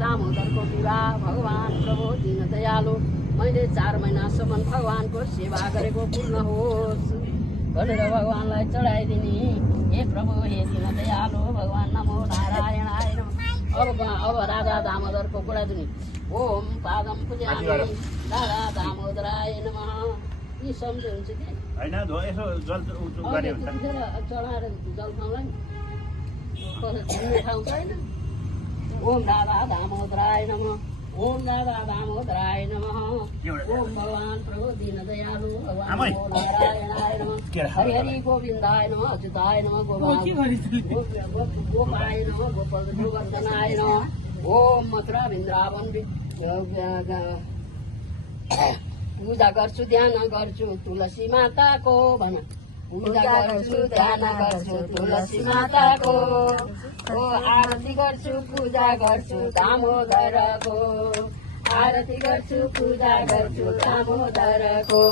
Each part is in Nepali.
दामोदरको विवाह भगवान प्रभु दिन दयालु मैले 4 महिनासम्म भगवानको सेवा गरेको पूर्ण होस् भनेर भगवानलाई चढाइदिने। हे प्रभु हे दिन दयालु भगवान नमो नारायणाय नमः। अब राधा दामोदरको गुणाधुनी ओम पादम पूजामि राधा दामोदराय नमः। यी सम्झनुहुन्छ कि हैन यसो जल गरे हुन्छ चढाएर जल खाउँला नि घुम्ने ठाउँ छैन। ओम राधा दामोदराय नमः ओम राधा दामोदराय नमः ओम भगवान प्रभु दीन दयालु भगवान नमो नारायणाय नमः हरि हरि गोविन्दाय नमः अच्युताय नमः गोपाय नमः गोवर्धनाय नमः। ओम मथुरा वृन्दावन पूजा गर्छु ध्यान गर्छु तुलसी माताको भन पूजा गर्छु ध्यान गर्छु तुलसी माताको ओ आरती गर्छु पूजा गर्छु दामोदरको आरती गर्छु पूजा गर्छु दामोदरको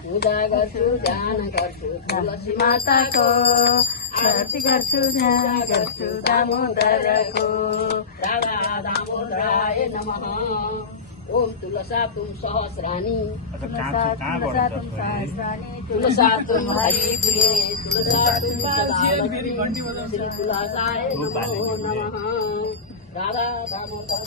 पूजा गर्छु ध्यान गर्छु तुलसी माताको आरती गर्छु ध्यान गर्छु दामोदरको राधा दामोदराय नमः। ओम तुलसा तुम सहस्राणी तुलसा तुम हरि प्रिय तुलसा तुम श्री तुलसाय नमो नमः। राधा दामोदर